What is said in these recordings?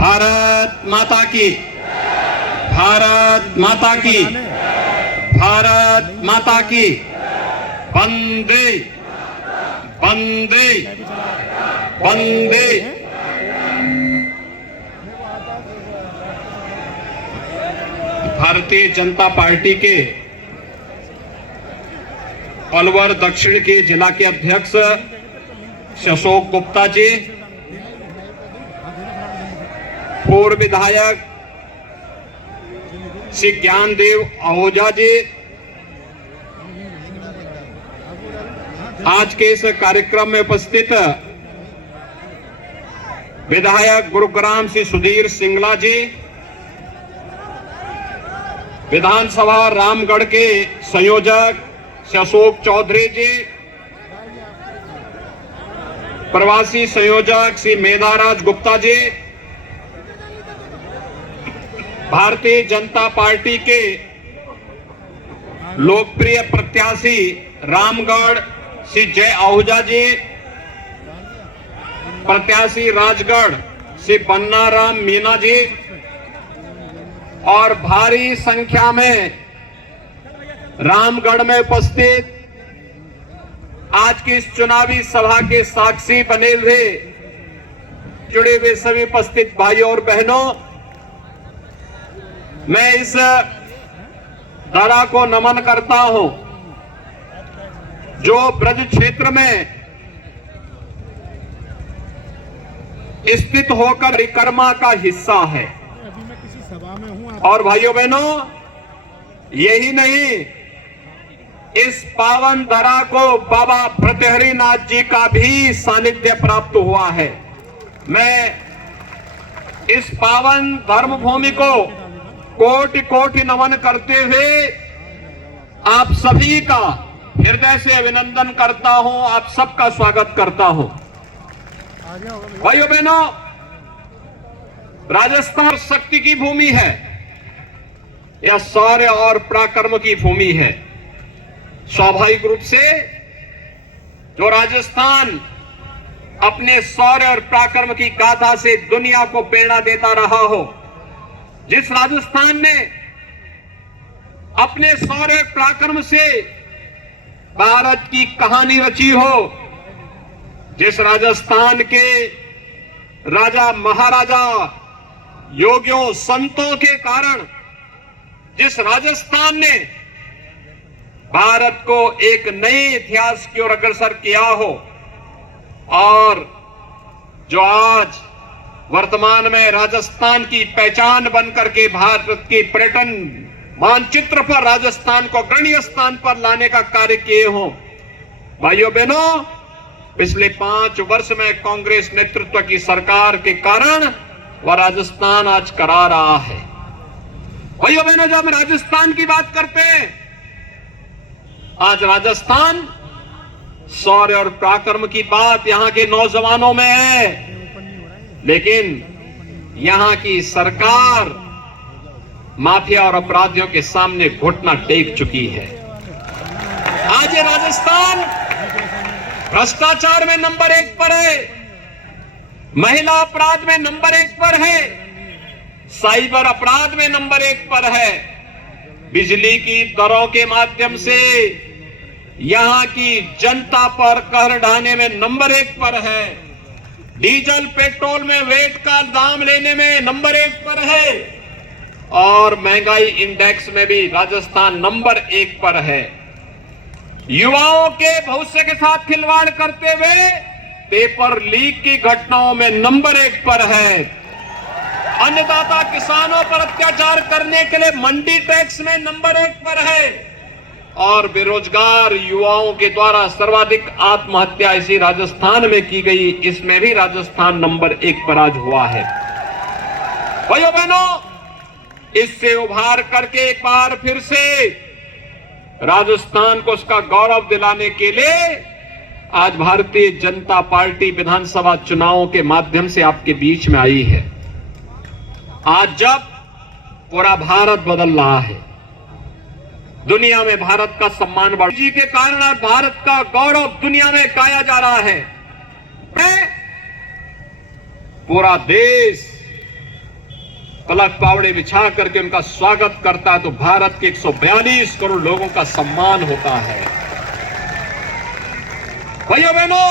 भारत माता की, भारत माता की, भारत माता की। वंदे वंदे वंदे। भारतीय जनता पार्टी के अलवर दक्षिण के जिला के अध्यक्ष अशोक गुप्ता जी, पूर्व विधायक श्री ज्ञानदेव आहूजा जी, आज के इस कार्यक्रम में उपस्थित विधायक गुरुग्राम श्री सुधीर सिंगला जी, विधानसभा रामगढ़ के संयोजक श्री अशोक चौधरी जी, प्रवासी संयोजक श्री मेधाराज गुप्ता जी, भारतीय जनता पार्टी के लोकप्रिय प्रत्याशी रामगढ़ श्री जय आहूजा जी, प्रत्याशी राजगढ़ श्री पन्नाराम मीना जी और भारी संख्या में रामगढ़ में उपस्थित आज की इस चुनावी सभा के साक्षी बने हुए जुड़े हुए सभी उपस्थित भाइयों और बहनों, मैं इस धरा को नमन करता हूं जो ब्रज क्षेत्र में स्थित होकर परिक्रमा का हिस्सा है। और भाइयों बहनों, यही नहीं, इस पावन धरा को बाबा भृतहरिनाथ जी का भी सानिध्य प्राप्त हुआ है। मैं इस पावन धर्म भूमि को कोटि कोटि नमन करते हुए आप सभी का हृदय से अभिनंदन करता हूं, आप सबका स्वागत करता हूं। भाइयों बहनों, राजस्थान शक्ति की भूमि है, यह शौर्य और पराक्रम की भूमि है। स्वाभाविक रूप से जो राजस्थान अपने शौर्य और पराक्रम की गाथा से दुनिया को प्रेरणा देता रहा हो, जिस राजस्थान ने अपने शौर्य और पराक्रम से भारत की कहानी रची हो, जिस राजस्थान के राजा महाराजा योगियों संतों के कारण जिस राजस्थान ने भारत को एक नए इतिहास की ओर अग्रसर किया हो, और जो आज वर्तमान में राजस्थान की पहचान बनकर के भारत के पर्यटन मानचित्र पर राजस्थान को अग्रणी स्थान पर लाने का कार्य किए हो। भाइयों बहनों, पिछले 5 वर्ष में कांग्रेस नेतृत्व की सरकार के कारण वह राजस्थान आज करा रहा है। भाइयों बहनों, जब हम राजस्थान की बात करते हैं, आज राजस्थान शौर्य और पराक्रम की बात यहां के नौजवानों में है, लेकिन यहां की सरकार माफिया और अपराधियों के सामने घुटना टेक चुकी है। आज ये राजस्थान भ्रष्टाचार में नंबर 1 पर है, महिला अपराध में नंबर 1 पर है, साइबर अपराध में नंबर 1 पर है, बिजली की दरों के माध्यम से यहां की जनता पर कहर ढाने में नंबर 1 पर है, डीजल पेट्रोल में वेट का दाम लेने में नंबर 1 पर है, और महंगाई इंडेक्स में भी राजस्थान नंबर 1 पर है। युवाओं के भविष्य के साथ खिलवाड़ करते हुए पेपर लीक की घटनाओं में नंबर 1 पर है। अन्नदाता किसानों पर अत्याचार करने के लिए मंडी टैक्स में नंबर 1 पर है, और बेरोजगार युवाओं के द्वारा सर्वाधिक आत्महत्या इसी राजस्थान में की गई, इसमें भी राजस्थान नंबर 1 पर आज हुआ है। भाइयों बहनों, इससे उभार करके एक बार फिर से राजस्थान को उसका गौरव दिलाने के लिए आज भारतीय जनता पार्टी विधानसभा चुनावों के माध्यम से आपके बीच में आई है। आज जब पूरा भारत बदल रहा है, दुनिया में भारत का सम्मान बढ़ जी के कारण आज भारत का गौरव दुनिया में गाया जा रहा है। पूरा देश पलक पावड़े बिछा करके उनका स्वागत करता है तो भारत के 142 करोड़ लोगों का सम्मान होता है। भाइयों बहनों,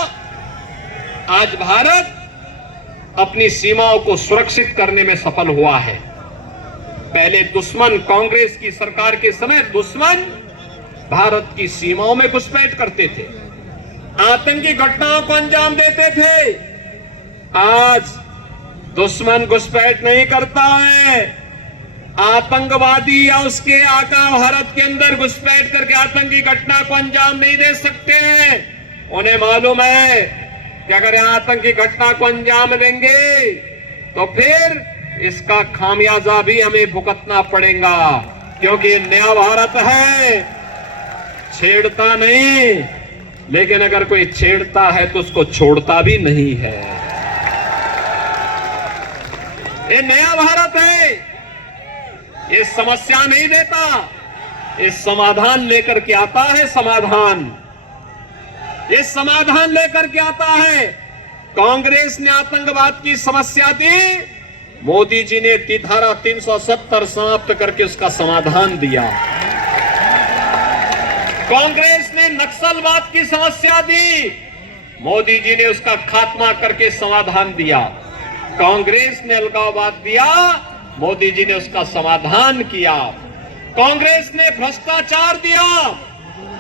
आज भारत अपनी सीमाओं को सुरक्षित करने में सफल हुआ है। पहले दुश्मन, कांग्रेस की सरकार के समय दुश्मन भारत की सीमाओं में घुसपैठ करते थे, आतंकी घटनाओं को अंजाम देते थे। आज दुश्मन घुसपैठ नहीं करता है, आतंकवादी या उसके आका भारत के अंदर घुसपैठ करके आतंकी घटना को अंजाम नहीं दे सकते हैं। उन्हें मालूम है कि अगर यहां आतंकी घटना को अंजाम देंगे तो फिर इसका खामियाजा भी हमें भुगतना पड़ेगा, क्योंकि नया भारत है, छेड़ता नहीं, लेकिन अगर कोई छेड़ता है तो उसको छोड़ता भी नहीं है। ये नया भारत है, ये समस्या नहीं देता, ये समाधान लेकर के आता है। समाधान, ये समाधान लेकर के आता है। कांग्रेस ने आतंकवाद की समस्या दी, मोदी जी ने धारा 370 समाप्त करके उसका समाधान दिया। कांग्रेस ने नक्सलवाद की समस्या दी, मोदी जी ने उसका खात्मा करके समाधान दिया। कांग्रेस ने अलगाववाद दिया, मोदी जी ने उसका समाधान किया। कांग्रेस ने भ्रष्टाचार दिया,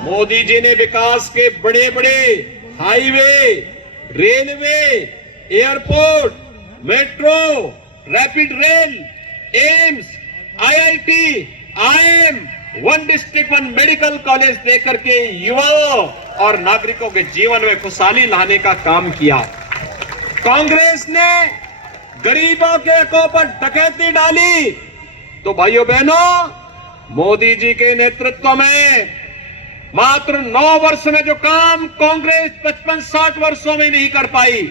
मोदी जी ने विकास के बड़े बड़े highway, railway, airport, metro, rapid rail, AIIMS, IIT, IIM, one district one medical college देकर के युवाओं और नागरिकों के जीवन में खुशहाली लाने का काम किया। कांग्रेस ने गरीबों के हकों पर डकैती डाली, तो भाइयों बहनों, मोदी जी के नेतृत्व में मात्र 9 वर्ष में जो काम कांग्रेस 55-60 वर्षों में नहीं कर पाई,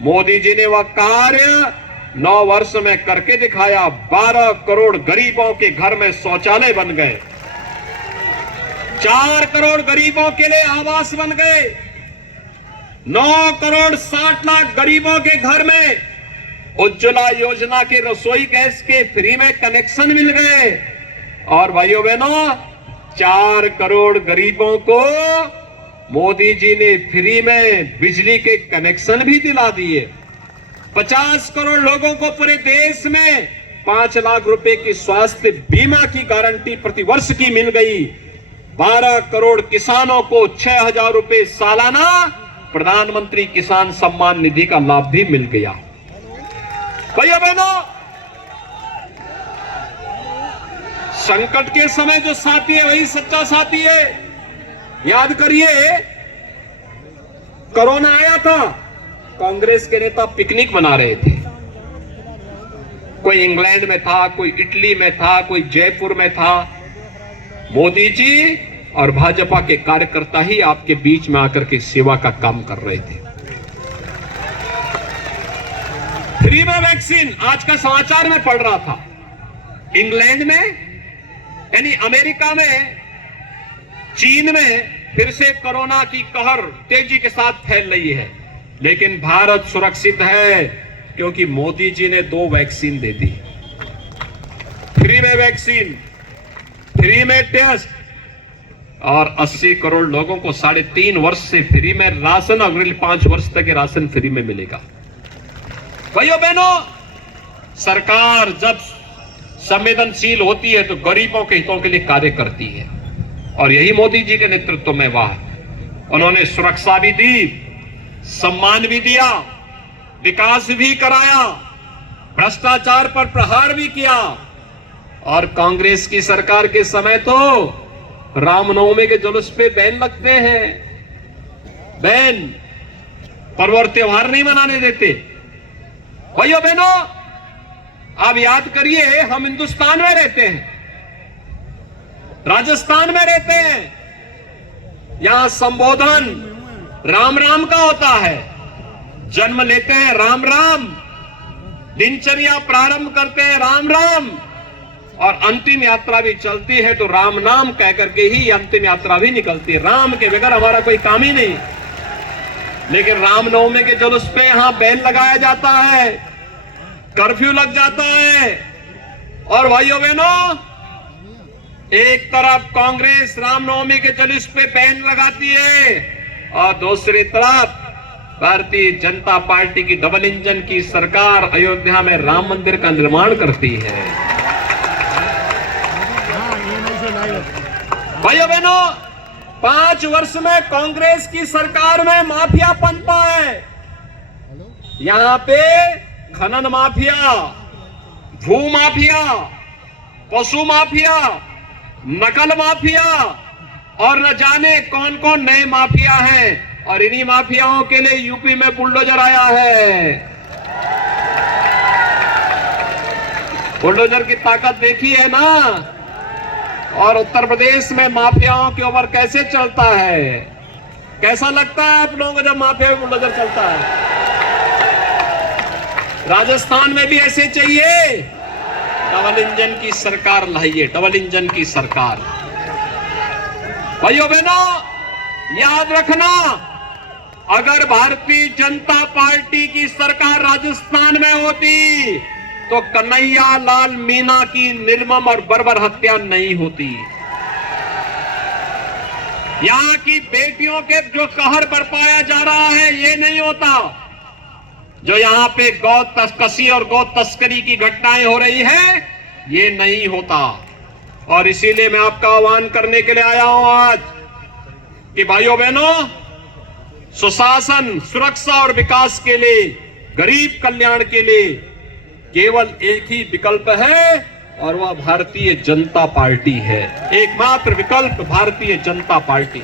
मोदी जी ने वह कार्य 9 वर्ष में करके दिखाया। 12 करोड़ गरीबों के घर में शौचालय बन गए, 4 करोड़ गरीबों के लिए आवास बन गए, 9 करोड़ 60 लाख गरीबों के घर में उज्ज्वला योजना के रसोई गैस के फ्री में कनेक्शन मिल गए। और भाइयों बहनों, 4 करोड़ गरीबों को मोदी जी ने फ्री में बिजली के कनेक्शन भी दिला दिए। 50 करोड़ लोगों को पूरे देश में 5 लाख रुपए की स्वास्थ्य बीमा की गारंटी प्रतिवर्ष की मिल गई। 12 करोड़ किसानों को 6,000 रुपए सालाना प्रधानमंत्री किसान सम्मान निधि का लाभ भी मिल गया। भैया बहनों, संकट के समय जो साथी है वही सच्चा साथी है। याद करिए, कोरोना आया था, कांग्रेस के नेता पिकनिक मना रहे थे। कोई इंग्लैंड में था, कोई इटली में था, कोई जयपुर में था। मोदी जी और भाजपा के कार्यकर्ता ही आपके बीच में आकर के सेवा का काम कर रहे थे। फ्री में वैक्सीन, आज का समाचार में पढ़ रहा था, इंग्लैंड में, यानी अमेरिका में, चीन में फिर से कोरोना की कहर तेजी के साथ फैल रही है, लेकिन भारत सुरक्षित है क्योंकि मोदी जी ने 2 वैक्सीन दे दी। फ्री में वैक्सीन, फ्री में टेस्ट, और 80 करोड़ लोगों को 3.5 वर्ष से फ्री में राशन, अगले 5 वर्ष तक राशन फ्री में मिलेगा। भाइयों बहनों, सरकार जब संवेदनशील होती है तो गरीबों के हितों के लिए कार्य करती है, और यही मोदी जी के नेतृत्व में हुआ। उन्होंने सुरक्षा भी दी, सम्मान भी दिया, विकास भी कराया, भ्रष्टाचार पर प्रहार भी किया। और कांग्रेस की सरकार के समय तो रामनवमी के जुलूस पे बैन लगते हैं, बैन, पर्व और त्योहार नहीं मनाने देते। भाइयों बहनों, आप याद करिए, हम हिंदुस्तान में रहते हैं, राजस्थान में रहते हैं, यहां संबोधन राम राम का होता है। जन्म लेते हैं राम राम, दिनचर्या प्रारंभ करते हैं राम राम, और अंतिम यात्रा भी चलती है तो राम नाम कह करके ही अंतिम यात्रा भी निकलती है। राम के बगैर हमारा कोई काम ही नहीं। लेकिन रामनवमी के जुलूस पे यहां बैन लगाया जाता है, कर्फ्यू लग जाता है, और भाइयों बहनों, एक तरफ कांग्रेस रामनवमी के जुलूस पे बैन लगाती है और दूसरी तरफ भारतीय जनता पार्टी की डबल इंजन की सरकार अयोध्या में राम मंदिर का निर्माण करती है। भाइयों बहनों, 5 वर्ष में कांग्रेस की सरकार में माफिया पनपा है। यहां पे खनन माफिया, भू माफिया, पशु माफिया, नकल माफिया और न जाने कौन कौन नए माफिया हैं। और इन्हीं माफियाओं के लिए यूपी में बुलडोजर आया है। बुलडोजर की ताकत देखी है ना। और उत्तर प्रदेश में माफियाओं के ऊपर कैसे चलता है, कैसा लगता है आप लोगों को जब माफिया में बुलडोजर चलता है? राजस्थान में भी ऐसे चाहिए। डबल इंजन की सरकार लाइए, डबल इंजन की सरकार। भाइयों बहनों, याद रखना, अगर भारतीय जनता पार्टी की सरकार राजस्थान में होती तो कन्हैया लाल मीणा की निर्मम और बर्बर हत्या नहीं होती। यहां की बेटियों के जो कहर बरपाया जा रहा है ये नहीं होता। जो यहां पे गौ तस्करी और गौ तस्करी की घटनाएं हो रही है ये नहीं होता। और इसीलिए मैं आपका आह्वान करने के लिए आया हूं आज कि भाइयों बहनों, सुशासन, सुरक्षा और विकास के लिए, गरीब कल्याण के लिए केवल एक ही विकल्प है और वह भारतीय जनता पार्टी है। एकमात्र विकल्प भारतीय जनता पार्टी।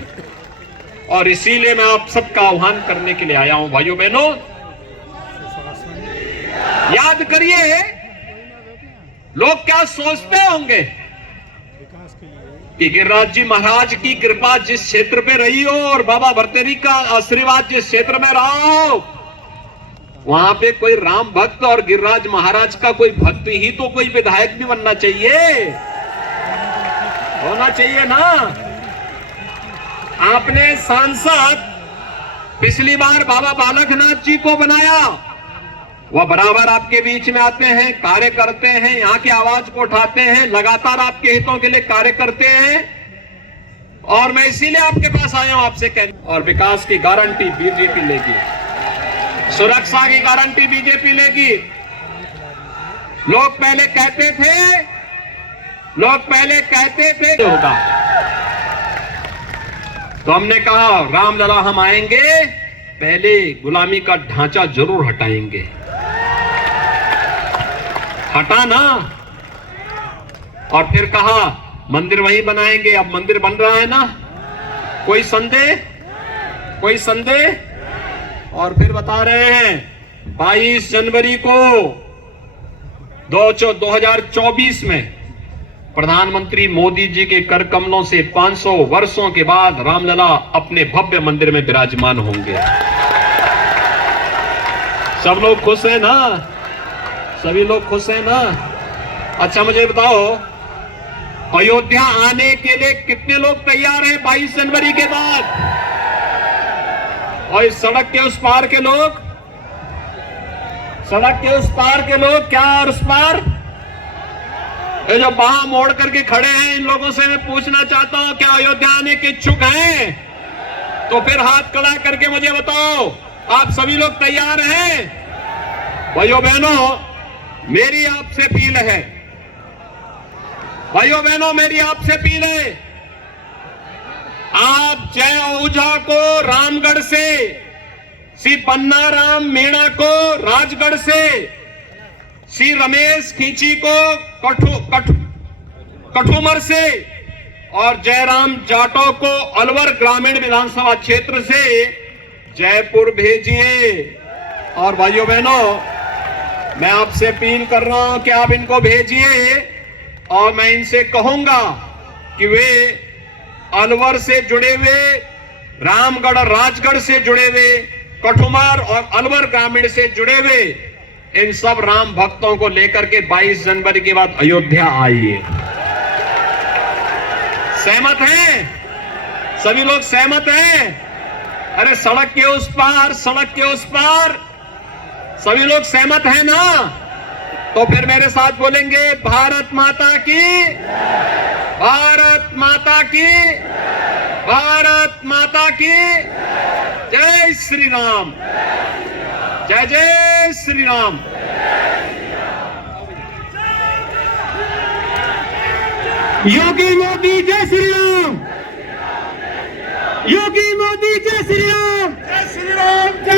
और इसीलिए मैं आप सबका आह्वान करने के लिए आया हूं। भाइयों बहनों, याद करिए, लोग क्या सोचते होंगे कि गिरिराज जी महाराज की कृपा जिस क्षेत्र पे रही हो और बाबा भरतेरी का आशीर्वाद जिस क्षेत्र में रहा हो, वहां पे कोई राम भक्त और गिरिराज महाराज का कोई भक्त ही तो कोई विधायक भी बनना चाहिए, होना चाहिए ना। आपने सांसद पिछली बार बाबा बालकनाथ जी को बनाया, वह बराबर आपके बीच में आते हैं, कार्य करते हैं, यहाँ की आवाज को उठाते हैं, लगातार आपके हितों के लिए कार्य करते हैं। और मैं इसीलिए आपके पास आया हूं आपसे कहने, और विकास की गारंटी बीजेपी लेगी, सुरक्षा की गारंटी बीजेपी लेगी। लोग पहले कहते थे होगा, तो हमने कहा रामलला हम आएंगे, पहले गुलामी का ढांचा जरूर हटाएंगे। हटा ना, और फिर कहा मंदिर वहीं बनाएंगे। अब मंदिर बन रहा है ना, कोई संदेह? और फिर बता रहे हैं 22 जनवरी को 2024 में प्रधानमंत्री मोदी जी के कर कमलों से 500 वर्षों के बाद रामलला अपने भव्य मंदिर में विराजमान होंगे। सब लोग खुश हैं ना? सभी लोग खुश हैं ना? अच्छा मुझे बताओ, अयोध्या आने के लिए कितने लोग तैयार हैं 22 जनवरी के बाद? और इस सड़क के उस पार के लोग, क्या और उस पार, ये जो बाह मोड़ करके खड़े हैं, इन लोगों से मैं पूछना चाहता हूं, क्या अयोध्या आने के इच्छुक हैं? तो फिर हाथ खड़ा करके मुझे बताओ, आप सभी लोग तैयार हैं? भाइयों बहनों, मेरी आपसे अपील है, आप जय ओझा को रामगढ़ से, श्री पन्ना राम मीणा को राजगढ़ से, श्री रमेश खींची को कठुमर से और जयराम जाटो को अलवर ग्रामीण विधानसभा क्षेत्र से जयपुर भेजिए। और भाइयों बहनों, मैं आपसे अपील कर रहा हूं कि आप इनको भेजिए, और मैं इनसे कहूंगा कि वे अलवर से जुड़े हुए, रामगढ़ और राजगढ़ से जुड़े हुए, कठुमर और अलवर ग्रामीण से जुड़े हुए इन सब राम भक्तों को लेकर के 22 जनवरी के बाद अयोध्या आइए। सहमत हैं? सभी लोग सहमत हैं? अरे सड़क के उस पार, सभी लोग सहमत हैं ना? तो तो फिर मेरे साथ बोलेंगे भारत माता की, भारत माता की, भारत माता की। जय श्री राम, जय जय श्री राम। योगी मोदी जय श्री राम, योगी मोदी जय श्री राम, जय श्री राम।